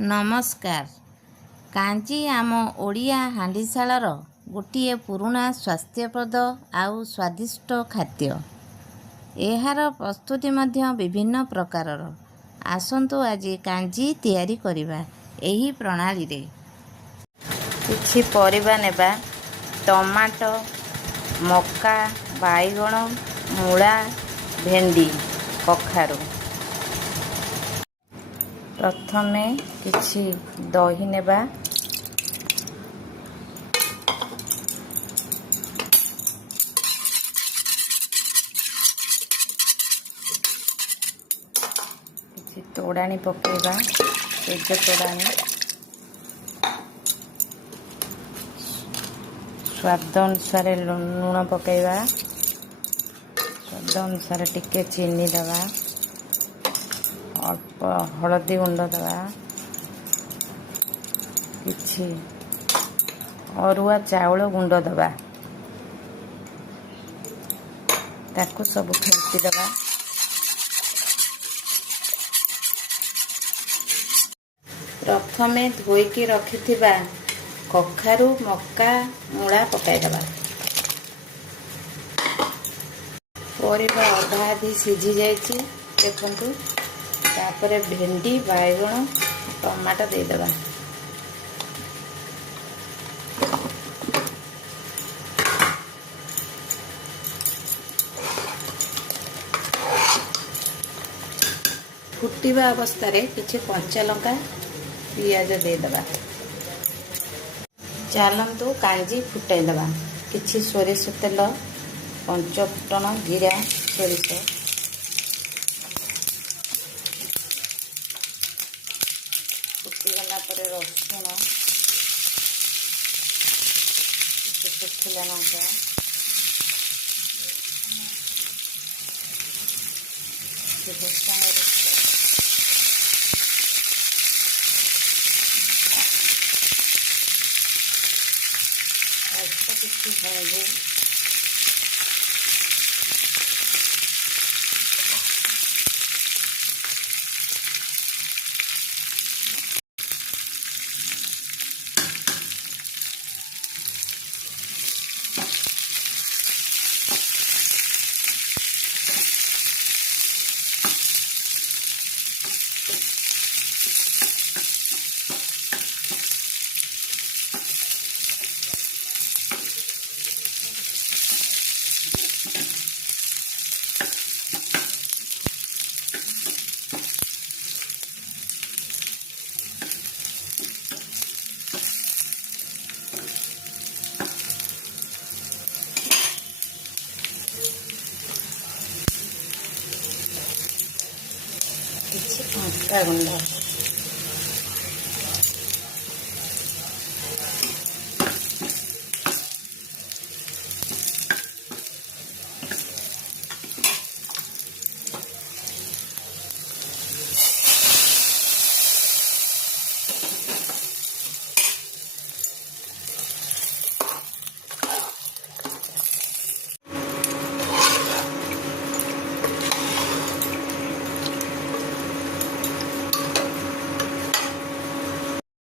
ନମସ୍କାର। କାଞ୍ଜି ଆମ ଓଡ଼ିଆ ହାଣ୍ଡିଶାଳର ଗୋଟିଏ ପୁରୁଣା ସ୍ୱାସ୍ଥ୍ୟପ୍ରଦ ଆଉ ସ୍ୱାଦିଷ୍ଟ ଖାଦ୍ୟ। ଏହାର ପ୍ରସ୍ତୁତି ମଧ୍ୟ ବିଭିନ୍ନ ପ୍ରକାରର। ଆସନ୍ତୁ ଆଜି କାଞ୍ଜି ତିଆରି କରିବା ଏହି ପ୍ରଣାଳୀରେ। କିଛି ପରିବା ନେବା। ଟମାଟୋ, ମକା, ବାଇଗଣ, ମୂଳା, ଭେଣ୍ଡି, କଖାରୁ। ପ୍ରଥମେ କିଛି ଦହି ନେବା। କିଛି ତୋଡ଼ାଣି ପକାଇବା, ତେଜ ତୋଡ଼ାଣି। ସ୍ୱାଦ ଅନୁସାରେ ଲୁଣ ପକାଇବା। ସ୍ୱାଦ ଅନୁସାରେ ଟିକେ ଚିନି ଦେବା। ଅଳ୍ପ ହଳଦୀ ଗୁଣ୍ଡ ଦେବା। କିଛି ଅରୁଆ ଚାଉଳ ଗୁଣ୍ଡ ଦେବା। ତାକୁ ସବୁ ଫେଣ୍ଟି ଦେବା। ପ୍ରଥମେ ଧୋଇକି ରଖିଥିବା କଖାରୁ, ମକା, ମୂଳା ପକାଇଦେବା। ପରିବା ଅଧା ଅଧି ସିଝି ଯାଇଛି ଦେଖନ୍ତୁ। ତାପରେ ଭେଣ୍ଡି, ବାଇଗଣ, ଟମାଟୋ ଦେଇଦେବା। ଫୁଟିବା ଅବସ୍ଥାରେ କିଛି କଞ୍ଚା ଲଙ୍କା, ପିଆଜ ଦେଇଦେବା। ଚାଲନ୍ତୁ କାଞ୍ଜି ଫୁଟାଇଦେବା। କିଛି ସୋରିଷ ତେଲ, ପଞ୍ଚଫୁଟଣ, ଜିରା, ସୋରିଷ, ଫୁଟିଗଲା ପରେ ରସୁଣ, ଶୁଖିଲା ଲଙ୍କା, ଭୃଷଙ୍ଗ ପତ୍ର, ଅଳ୍ପ କିଛି ହଳଦୀ, କିଛି ଲଙ୍କା ଗୁଣ୍ଡ।